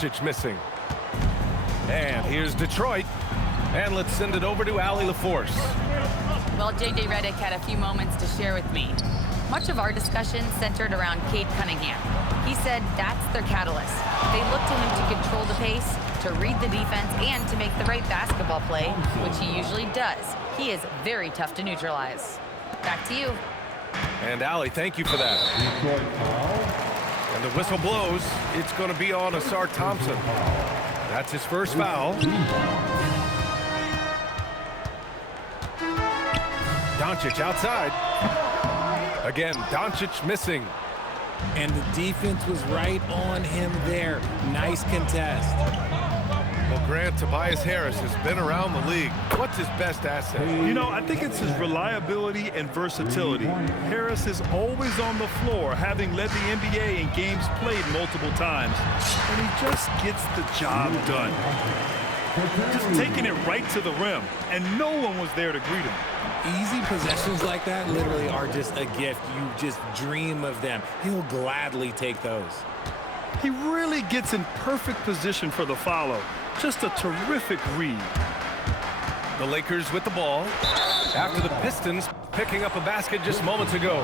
Doncic missing. And here's Detroit. And let's send it over to Allie LaForce. Well, J.J. Redick had a few moments to share with me. Much of our discussion centered around Cade Cunningham. He said that's their catalyst. They look to him to control the pace, to read the defense, and to make the right basketball play, which he usually does. He is very tough to neutralize. Back to you. And Allie, thank you for that. And the whistle blows. It's going to be on Ausar Thompson. That's his first foul. Doncic outside. Again, Doncic missing. And the defense was right on him there. Nice contest. Well, Grant, Tobias Harris has been around the league. What's his best asset? You know, I think it's his reliability and versatility. Harris is always on the floor, having led the NBA in games played multiple times. And he just gets the job done. Just taking it right to the rim, and no one was there to greet him. Easy possessions like that literally are just a gift. You just dream of them. He'll gladly take those. He really gets in perfect position for the follow. Just a terrific read. The Lakers with the ball after the Pistons picking up a basket just moments ago.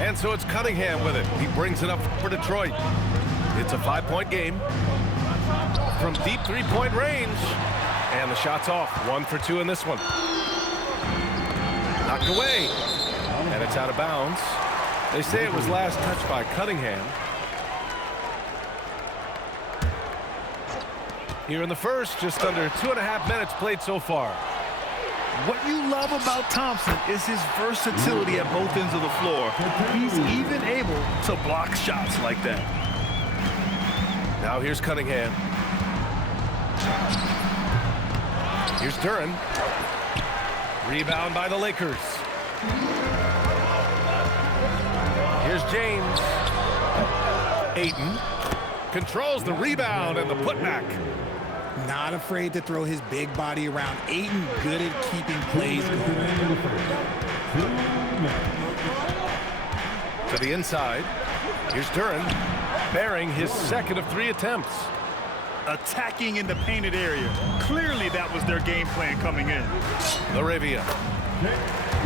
And so it's Cunningham with it. He brings it up for Detroit. It's a 5-point game from deep three-point range. And the shot's off. 1 for 2 in this one. Knocked away. And it's out of bounds. They say it was last touched by Cunningham. Here in the first, just under 2.5 minutes played so far. What you love about Thompson is his versatility at both ends of the floor. He's even able to block shots like that. Now here's Cunningham. Here's Duren. Rebound by the Lakers. Here's James. Ayton controls the rebound and the putback. Not afraid to throw his big body around. Ayton good at keeping plays going. To the inside. Here's Duren, bearing his second of 3 attempts. Attacking in the painted area. Clearly that was their game plan coming in. Laravia.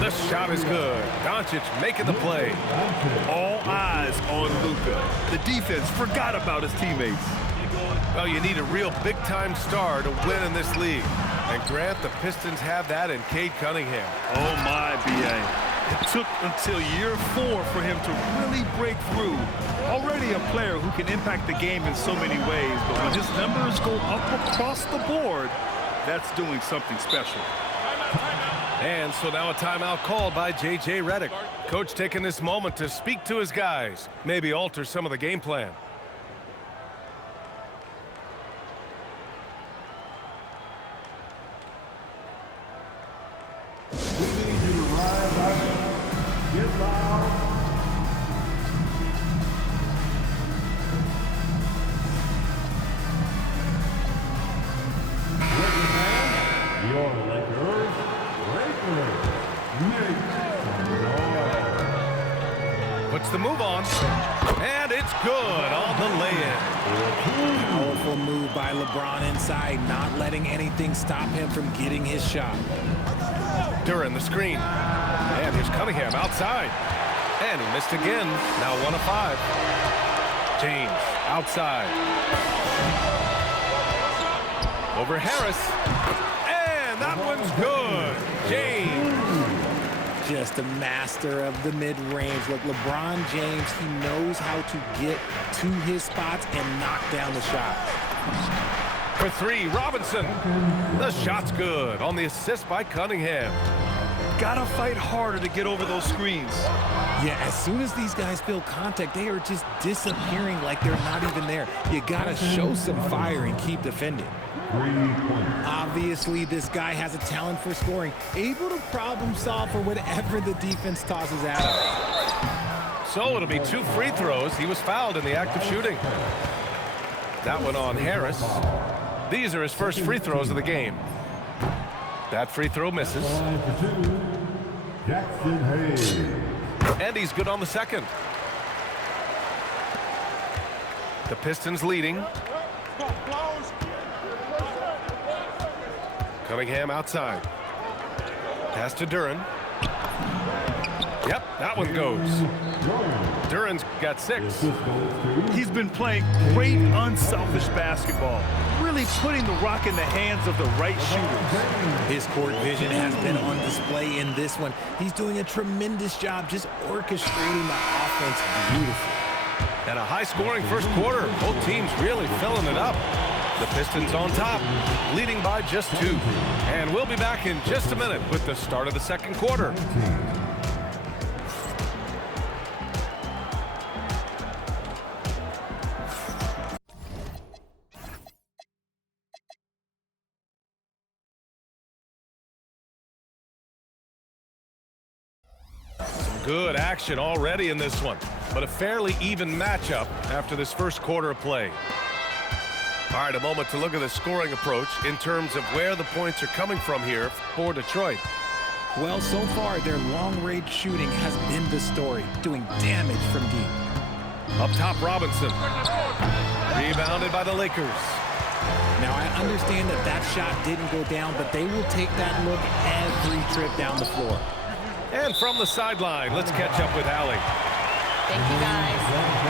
The shot is good. Doncic making the play. All eyes on Luka. The defense forgot about his teammates. Well, you need a real big-time star to win in this league. And Grant, the Pistons have that in Cade Cunningham. Oh my, B.A. It took until year 4 for him to really break through. Already a player who can impact the game in so many ways, but when his numbers go up across the board, that's doing something special. And so now a timeout called by J.J. Redick. Coach taking this moment to speak to his guys, maybe alter some of the game plan. Puts the move on, and it's good on the lay-in. Powerful move by LeBron inside, not letting anything stop him from getting his shot. Duren the screen, and here's Cunningham outside, and he missed again. Now 1 of 5. James outside. Over Harris, and that one's good. James. Just a master of the mid-range. Look, LeBron James, he knows how to get to his spots and knock down the shot. For 3, Robinson. The shot's good on the assist by Cunningham. Gotta fight harder to get over those screens. Yeah, as soon as these guys feel contact, they are just disappearing like they're not even there. You gotta show some fire and keep defending. Obviously, this guy has a talent for scoring, able to problem solve for whatever the defense tosses at him. So it'll be 2 free throws. He was fouled in the act of shooting. That one on Harris. These are his first free throws of the game. That free throw misses. Jackson Hayes. And he's good on the second. The Pistons leading. Cunningham outside. Pass to Duren. Yep, that one goes. Duren's got 6. He's been playing great unselfish basketball, really putting the rock in the hands of the right shooters. His court vision has been on display in this one. He's doing a tremendous job just orchestrating the offense beautifully. And a high-scoring first quarter. Both teams really filling it up. The Pistons on top, leading by just 2. And we'll be back in just a minute with the start of the second quarter. Good action already in this one, but a fairly even matchup after this first quarter of play. All right, a moment to look at the scoring approach in terms of where the points are coming from here for Detroit. Well, so far, their long-range shooting has been the story, doing damage from deep. Up top, Robinson. Rebounded by the Lakers. Now, I understand that shot didn't go down, but they will take that look every trip down the floor. And from the sideline, let's catch up with Allie. Thank you, guys.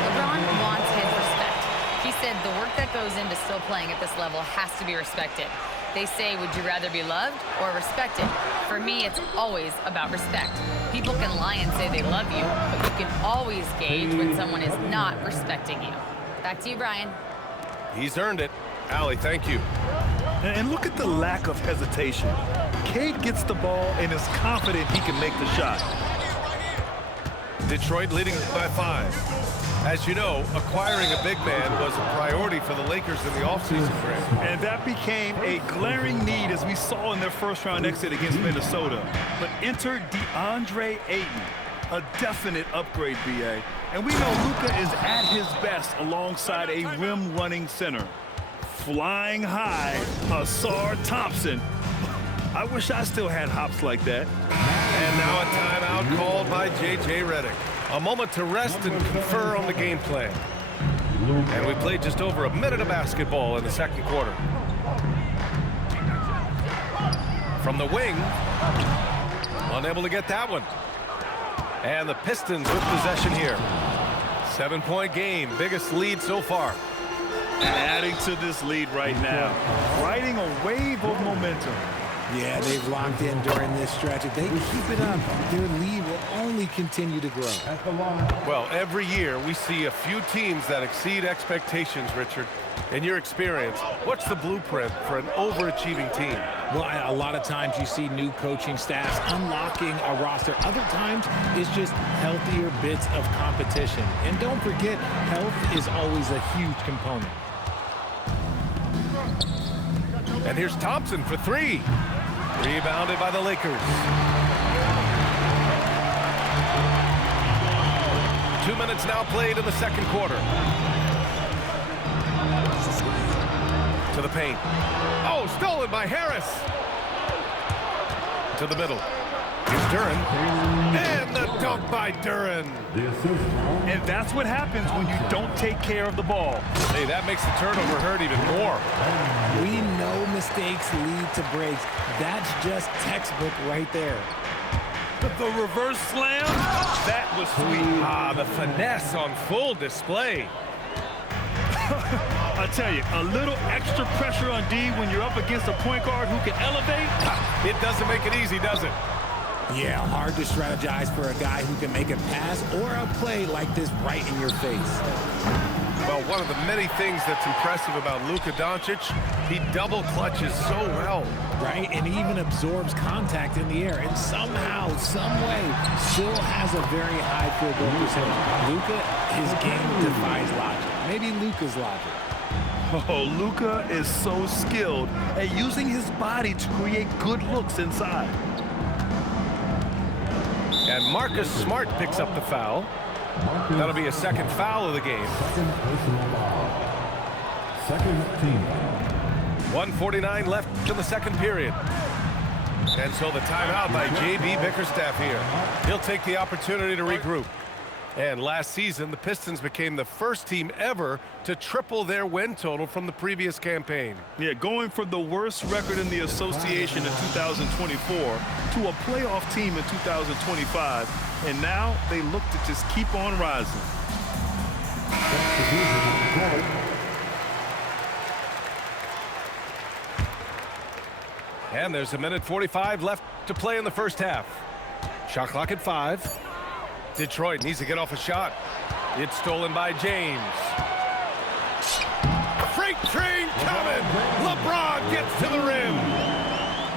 LeBron wants his respect. He said the work that goes into still playing at this level has to be respected. They say, would you rather be loved or respected? For me, it's always about respect. People can lie and say they love you, but you can always gauge when someone is not respecting you. Back to you, Brian. He's earned it. Allie, thank you. And look at the lack of hesitation. Cade gets the ball and is confident he can make the shot. Detroit leading by 5. As you know, acquiring a big man was a priority for the Lakers in the offseason, Grant. And that became a glaring need as we saw in their first-round exit against Minnesota. But enter DeAndre Ayton, a definite upgrade, BA. And we know Luka is at his best alongside a rim-running center. Flying high, Ausar Thompson. I wish I still had hops like that. And now a timeout called by J.J. Redick. A moment to rest and confer on the game plan. And we played just over a minute of basketball in the second quarter. From the wing, unable to get that one. And the Pistons with possession here. 7-point game, biggest lead so far. And adding to this lead right now, riding a wave of momentum. Yeah, they've locked in during this stretch. If they keep it up, their lead will only continue to grow. Well, every year we see a few teams that exceed expectations, Richard. In your experience, what's the blueprint for an overachieving team? Well, a lot of times you see new coaching staffs unlocking a roster. Other times it's just healthier bits of competition. And don't forget, health is always a huge component. And here's Thompson for 3. Rebounded by the Lakers. 2 minutes now played in the second quarter. To the paint. Oh, stolen by Harris. To the middle. Here's Duren. And the dunk by Duren. And that's what happens when you don't take care of the ball. Hey, that makes the turnover hurt even more. We know mistakes lead to breaks. That's just textbook right there. The reverse slam, that was sweet. Ah, the finesse on full display. I tell you, a little extra pressure on D when you're up against a point guard who can elevate. It doesn't make it easy, does it? Yeah, hard to strategize for a guy who can make a pass or a play like this right in your face. Well, one of the many things that's impressive about Luka Doncic, he double clutches so well. Right, and even absorbs contact in the air, and somehow, some way, still has a very high field goal percentage. Luka, his game defies logic. Maybe Luka's logic. Oh, Luka is so skilled at using his body to create good looks inside. And Marcus Smart picks up the foul. That'll be a second foul of the game. Second team. 1:49 left in the second period. And so the timeout by J.B. Bickerstaff here. He'll take the opportunity to regroup. And last season, the Pistons became the first team ever to triple their win total from the previous campaign. Yeah, going from the worst record in the association in 2024 to a playoff team in 2025. And now they look to just keep on rising. And there's 1:45 left to play in the first half. Shot clock at 5. Detroit needs to get off a shot. It's stolen by James. Freight train coming. LeBron gets to the rim.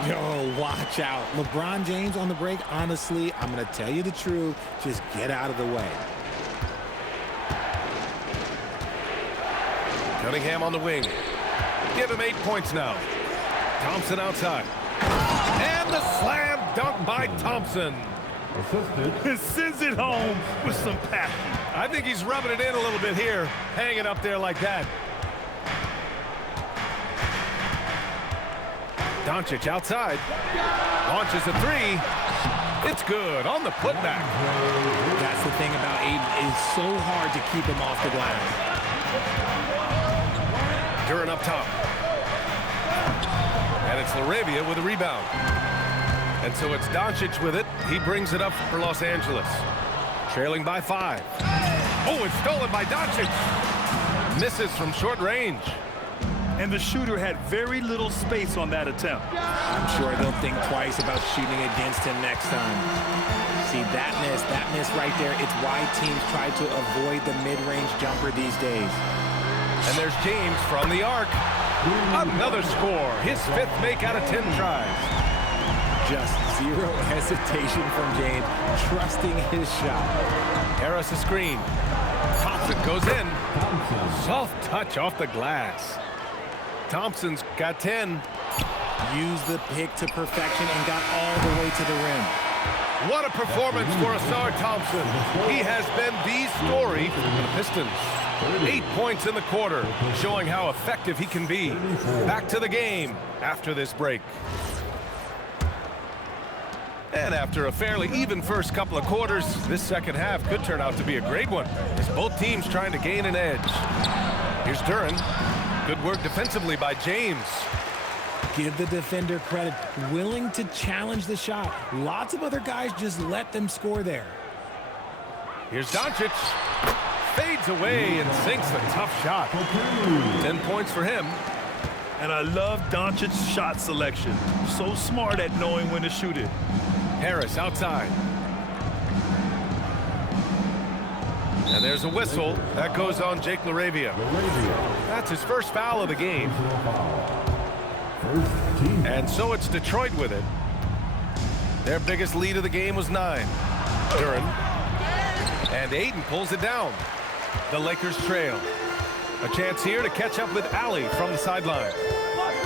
Yo, watch out. LeBron James on the break, honestly, I'm going to tell you the truth. Just get out of the way. Cunningham on the wing. Give him 8 points now. Thompson outside. And the slam dunk by Thompson. Sends it home with some passion. I think he's rubbing it in a little bit here, hanging up there like that. Doncic outside. Launches a 3. It's good on the putback. That's the thing about Aiden. It's so hard to keep him off the glass. Duren up top. And it's LaRavia with a rebound. And so it's Doncic with it. He brings it up for Los Angeles. Trailing by 5. Oh, it's stolen by Doncic. Misses from short range. And the shooter had very little space on that attempt. I'm sure they'll think twice about shooting against him next time. See, that miss right there, it's why teams try to avoid the mid-range jumper these days. And there's James from the arc. Another score. His 5th make out of 10 tries. Just zero hesitation from James, trusting his shot. Harris a screen. Thompson goes in. Soft touch off the glass. Thompson's got 10. Used the pick to perfection and got all the way to the rim. What a performance for Ausar Thompson. He has been the story for the Pistons. 8 points in the quarter, showing how effective he can be. Back to the game after this break. And after a fairly even first couple of quarters, this second half could turn out to be a great one, as both teams trying to gain an edge. Here's Duren. Good work defensively by James. Give the defender credit, willing to challenge the shot. Lots of other guys just let them score there. Here's Doncic. Fades away and sinks a tough shot. 10 points for him. And I love Doncic's shot selection. So smart at knowing when to shoot it. Harris outside. And there's a whistle. That goes on Jake LaRavia. That's his first foul of the game. And so it's Detroit with it. Their biggest lead of the game was 9. Duren. And Ayton pulls it down. The Lakers trail. A chance here to catch up with Allie from the sideline.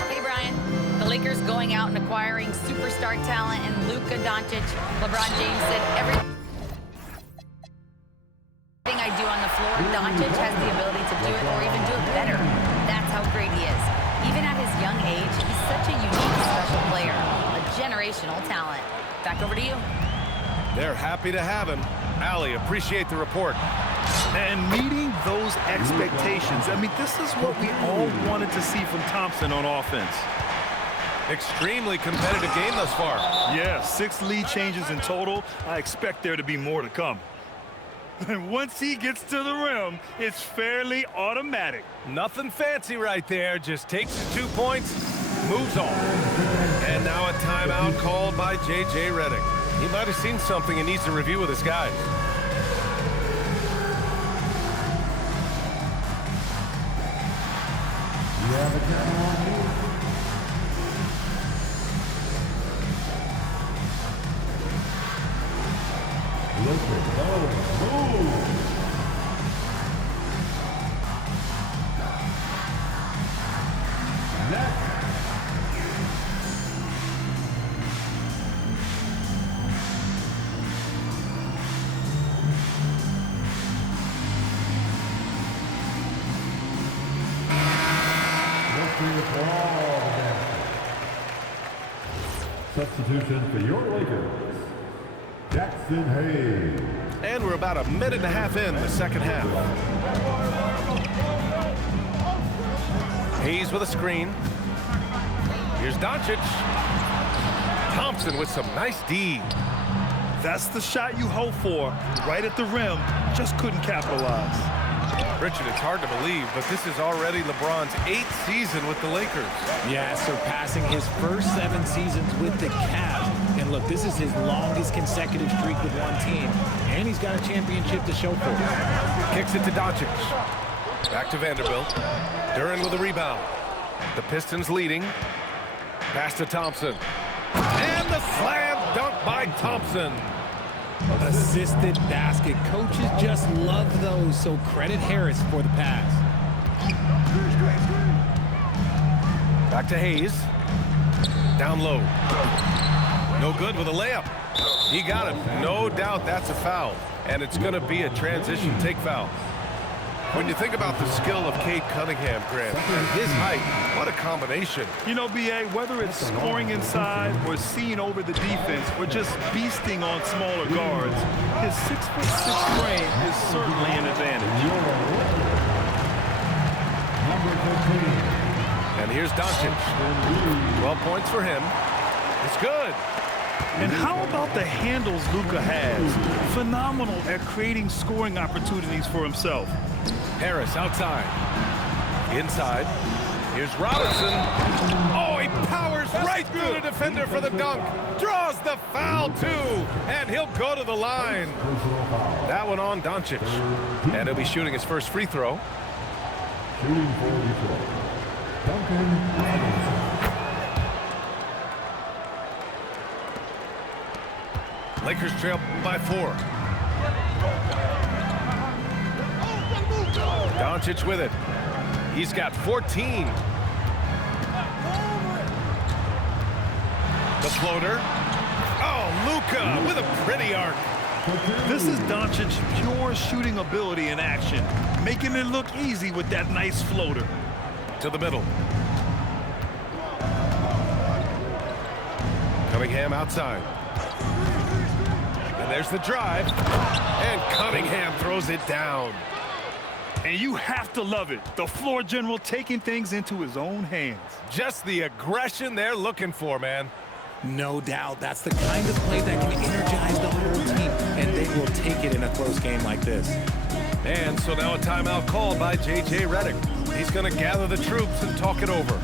Hey, Brian. The Lakers going out and acquiring superstar talent in Luka Doncic. LeBron James said everything I do on the floor, Doncic has the ability to do it or even do it better. That's how great he is. Even at his young age, he's such a unique, special player. A generational talent. Back over to you. They're happy to have him. Allie, appreciate the report. And meeting those expectations. I mean, this is what we all wanted to see from Thompson on offense. Extremely competitive game thus far. Yeah, 6 lead changes in total. I expect there to be more to come. And once he gets to the rim, it's fairly automatic. Nothing fancy right there. Just takes the 2 points, moves on. And now a timeout called by J.J. Redick. He might have seen something and needs to review with his guys. You have a timeout here. Look at those moves. Next. substitution for your Lakers, Jackson Hayes. And we're about a minute and a half in the second half. Hayes with a screen. Here's Doncic. Thompson with some nice D. That's the shot you hope for, right at the rim. Just couldn't capitalize. Richard, it's hard to believe, but this is already LeBron's 8th season with the Lakers. Yeah, surpassing his first 7 seasons with the Cavs. And look, this is his longest consecutive streak with one team. And he's got a championship to show for it. Kicks it to Doncic. Back to Vanderbilt. Duren with a rebound. The Pistons leading. Pass to Thompson. And the slam dunk by Thompson. Assisted basket. Coaches just love those, so credit Harris for the pass. Back to Hayes. Down low. No good with a layup. He got it. No doubt that's a foul. And it's going to be a transition take foul. When you think about the skill of Cade Cunningham, Grant, and his height, what a combination. You know, B.A., whether it's scoring inside or seeing over the defense or just beasting on smaller guards, his 6'6" frame is certainly an advantage. Number 15. And here's Doncic. 12 points for him. It's good. And how about the handles Luka has? Phenomenal at creating scoring opportunities for himself. Harris outside. Inside. Here's Robinson. Oh, he powers right through the defender for the dunk. Draws the foul, too. And he'll go to the line. That one on Doncic. And he'll be shooting his first free throw. Shooting for Detroit, Duncan Robinson. Lakers trail by 4. Doncic with it. He's got 14. The floater. Oh, Luka with a pretty arc. This is Doncic's pure shooting ability in action, making it look easy with that nice floater. To the middle. Cunningham outside. And there's the drive. And Cunningham throws it down. And you have to love it. The floor general taking things into his own hands. Just the aggression they're looking for, man. No doubt. That's the kind of play that can energize the whole team, and they will take it in a close game like this. And so now a timeout called by J.J. Redick. He's going to gather the troops and talk it over.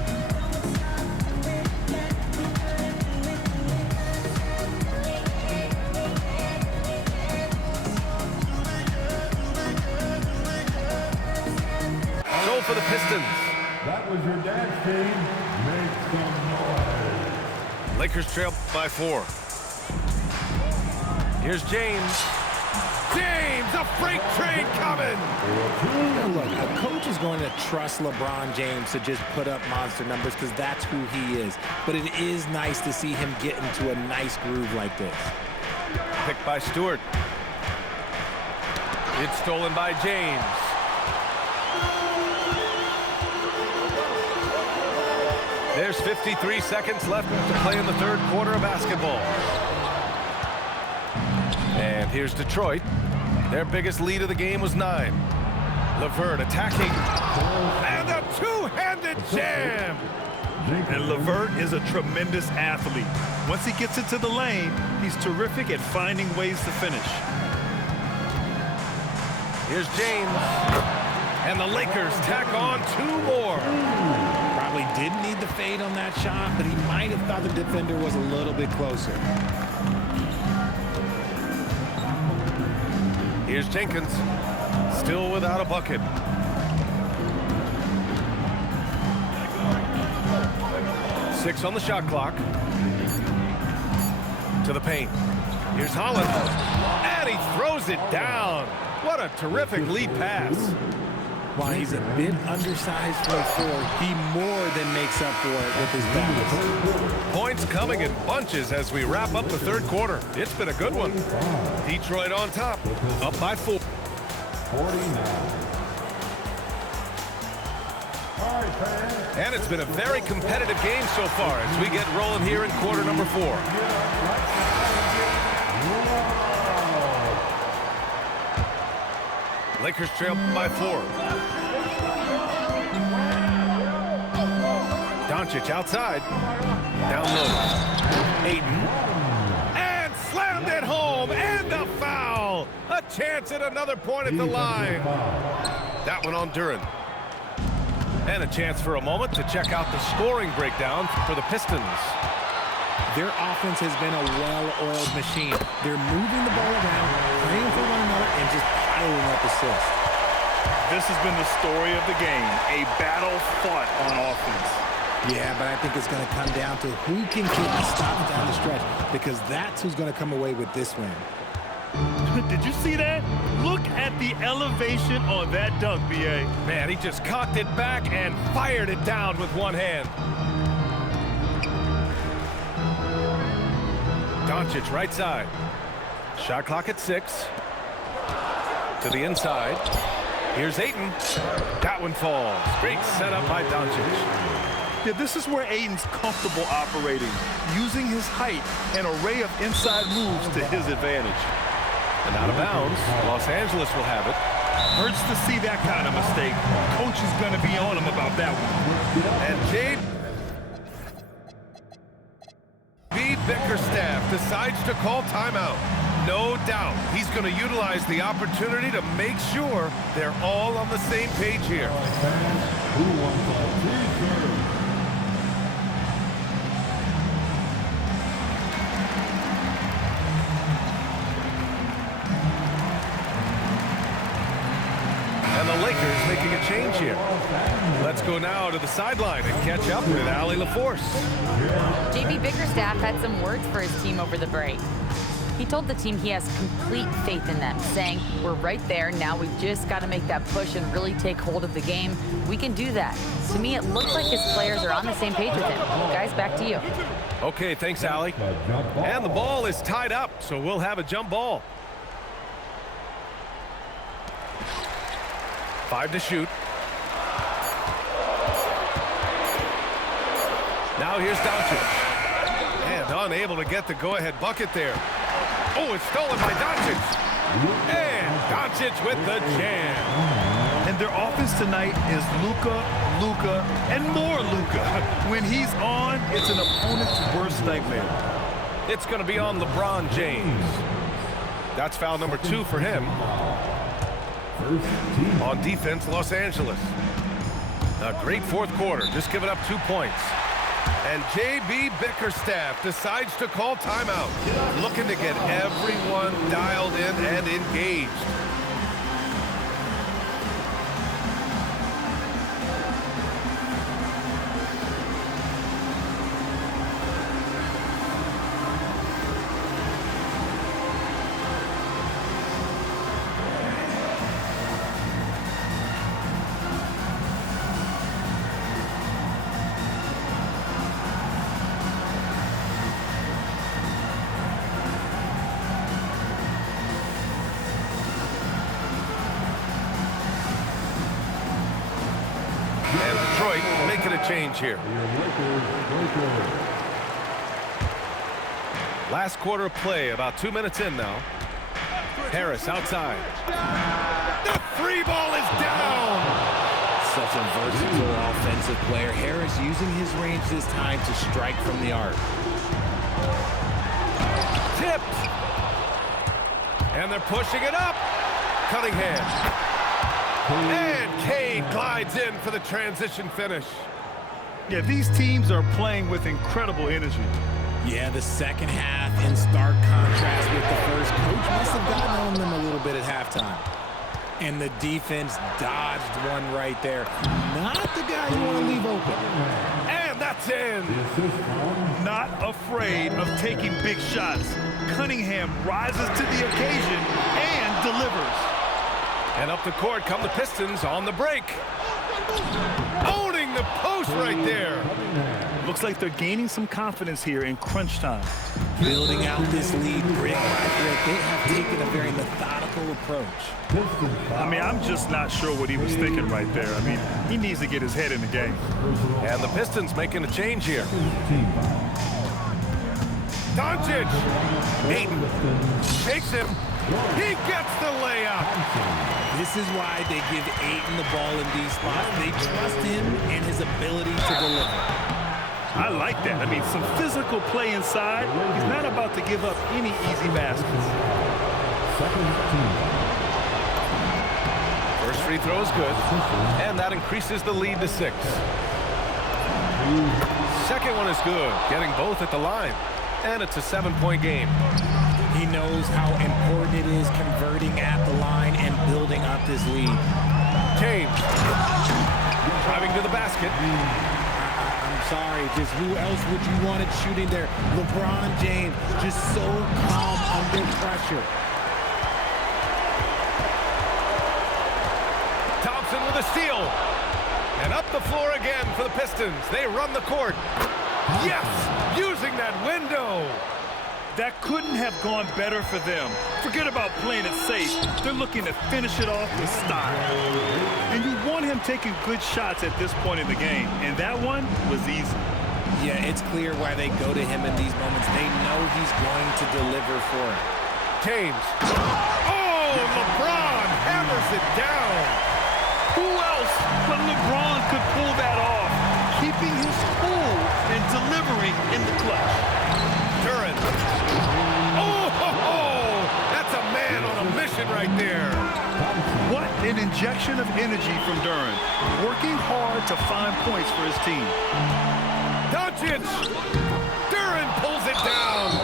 So for the Pistons. That was your dance team. Make some noise. Lakers trail by 4. Here's James. James, a freight train coming. Look, a coach is going to trust LeBron James to just put up monster numbers because that's who he is. But it is nice to see him get into a nice groove like this. Picked by Stewart. It's stolen by James. There's 53 seconds left to play in the third quarter of basketball. And here's Detroit. Their biggest lead of the game was 9. LeVert attacking. And a two-handed jam. And LeVert is a tremendous athlete. Once he gets into the lane, he's terrific at finding ways to finish. Here's James. And the Lakers tack on 2 more. Probably didn't need the fade on that shot, but he might have thought the defender was a little bit closer. Here's Jenkins, still without a bucket. Six on the shot clock. To the paint. Here's Holland, and he throws it down. What a terrific lead pass. While he's a bit undersized for a 4, he more than makes up for it with his pass. Points coming in bunches as we wrap up the third quarter. It's been a good one. Detroit on top, up by 4. 49. And it's been a very competitive game so far as we get rolling here in quarter number 4. Lakers trail by 4. Doncic outside. Down low. Ayton. And slammed it home. And a foul. A chance at another point at the line. That one on Duren. And a chance for a moment to check out the scoring breakdown for the Pistons. Their offense has been a well-oiled machine. They're moving the ball around, playing for one another, and just piling up assists. This has been the story of the game, a battle fought on offense. Yeah, but I think it's going to come down to who can keep the stops down the stretch, because that's who's going to come away with this win. Did you see that? Look at the elevation on that dunk, B.A. Man, he just cocked it back and fired it down with one hand. Doncic right side. Shot clock at 6. To the inside. Here's Ayton. That one falls. Great setup by Doncic. Yeah, this is where Ayton's comfortable operating, using his height and array of inside moves to his advantage. And out of bounds, Los Angeles will have it. Hurts to see that kind of mistake. Coach is going to be on him about that one. And J.B. Bickerstaff decides to call timeout. No doubt he's going to utilize the opportunity to make sure they're all on the same page here. And the Lakers making a change here. Let's go now to the sideline and catch up with Allie LaForce. J.B. Bickerstaff had some words for his team over the break. He told the team he has complete faith in them, saying, "We're right there. Now we just got to make that push and really take hold of the game. We can do that." To me, it looks like his players are on the same page with him. Guys, back to you. Okay, thanks, Allie. And the ball is tied up, so we'll have a jump ball. 5 to shoot. Now here's Doncic. And unable to get the go-ahead bucket there. Oh, it's stolen by Doncic. And Doncic with the jam. And their offense tonight is Luka, and more Luka. When he's on, it's an opponent's worst nightmare. It's going to be on LeBron James. That's foul number 2 for him. On defense, Los Angeles. A great fourth quarter, just giving up 2 points. And J.B. Bickerstaff decides to call timeout, looking to get everyone dialed in and engaged. And Detroit making a change here. Last quarter of play, about 2 minutes in now. Harris outside. The free ball is down. Such a versatile offensive player. Harris using his range this time to strike from the arc. Tipped. And they're pushing it up. Cunningham. And Cade glides in for the transition finish. Yeah, these teams are playing with incredible energy. Yeah, the second half in stark contrast with the first. Coach must have gotten on them a little bit at halftime. And the defense dodged one right there. Not the guy you want to leave open. And that's in. Not afraid of taking big shots. Cunningham rises to the occasion and delivers. And up the court come the Pistons on the break. Owning the post right there. Looks like they're gaining some confidence here in crunch time. Building out this lead brick by brick. They have taken a very methodical approach. I mean, I'm just not sure what he was thinking right there. I mean, he needs to get his head in the game. And the Pistons making a change here. Doncic. Ayton takes him. He gets the layup. This is why they give Ayton the ball in these spots. They trust him and his ability to deliver. I like that. I mean, some physical play inside. He's not about to give up any easy baskets. First free throw is good, and that increases the lead to 6. Second one is good, getting both at the line, and it's a 7-point game. He knows how important it is converting at the line and building up this lead. James driving to the basket. I'm sorry, just who else would you want it shooting there? LeBron James, just so calm under pressure. Thompson with a steal. And up the floor again for the Pistons. They run the court. Yes, using that window. That couldn't have gone better for them. Forget about playing it safe. They're looking to finish it off with style. And you want him taking good shots at this point in the game. And that one was easy. Yeah, it's clear why they go to him in these moments. They know he's going to deliver for him. James. Oh, LeBron hammers it down. Who else but LeBron could pull that off? Keeping his cool and delivering in the clutch. Duren. Oh, that's a man on a mission right there. What an injection of energy from Duren. Working hard to find points for his team. Doncic. Duren pulls it down.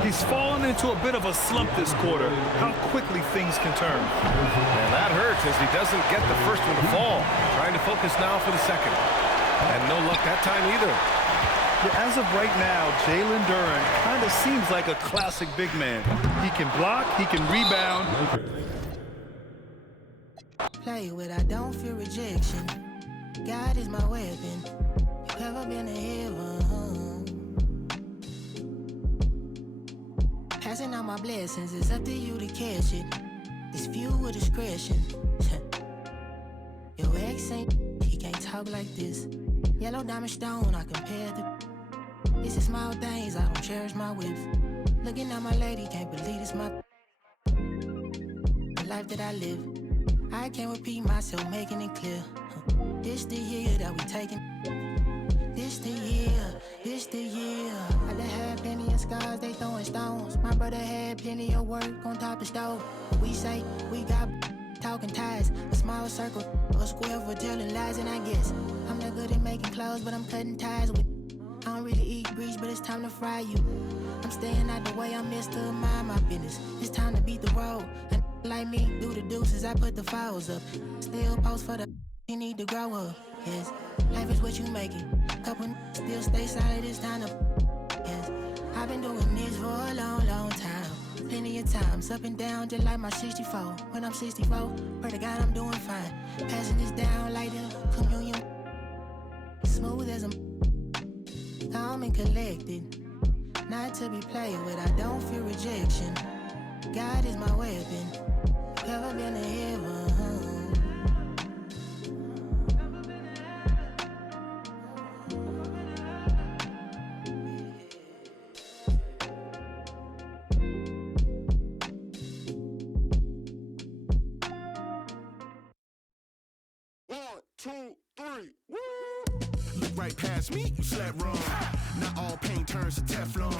He's fallen into a bit of a slump this quarter. How quickly things can turn. And that hurts as he doesn't get the first one to fall. Trying to focus now for the second. And no luck that time either. Yeah, as of right now, Jalen Duren kind of seems like a classic big man. He can block, he can rebound. Play with, I don't fear rejection. God is my weapon. You ever been to heaven? Passing out my blessings, it's up to you to catch it. It's fuel with discretion. Your ex ain't, he can't talk like this. Yellow diamond stone, I compare the. It's the small things, I don't cherish my whips. Looking at my lady, can't believe it's my. The life that I live. I can't repeat myself, making it clear. This the year that we taking. This the year, this the year. I done had plenty of scars, they throwing stones. My brother had plenty of work on top of stove. We say we got talking ties, a small circle, a square for telling lies, and I guess I'm not good at making clothes, but I'm cutting ties with. I don't really eat grease, but it's time to fry you. I'm staying out the way, I'm Mr. Mind my business. It's time to beat the road. And like me, do the deuces, I put the fouls up. Still post for the you need to grow up. Yes, life is what you make it. Couple still stay solid, it's time to. Yes, I've been doing this for a long, long time. Plenty of times, up and down, just like my 64. When I'm 64, pray to God I'm doing fine. Passing this down like the communion. Smooth as a. Calm and collected. Not to be played with, I don't fear rejection. God is my weapon. Ever been to heaven? 1, 2, 3, woo! Look right past me, you slept wrong. Not all paint turns to Teflon.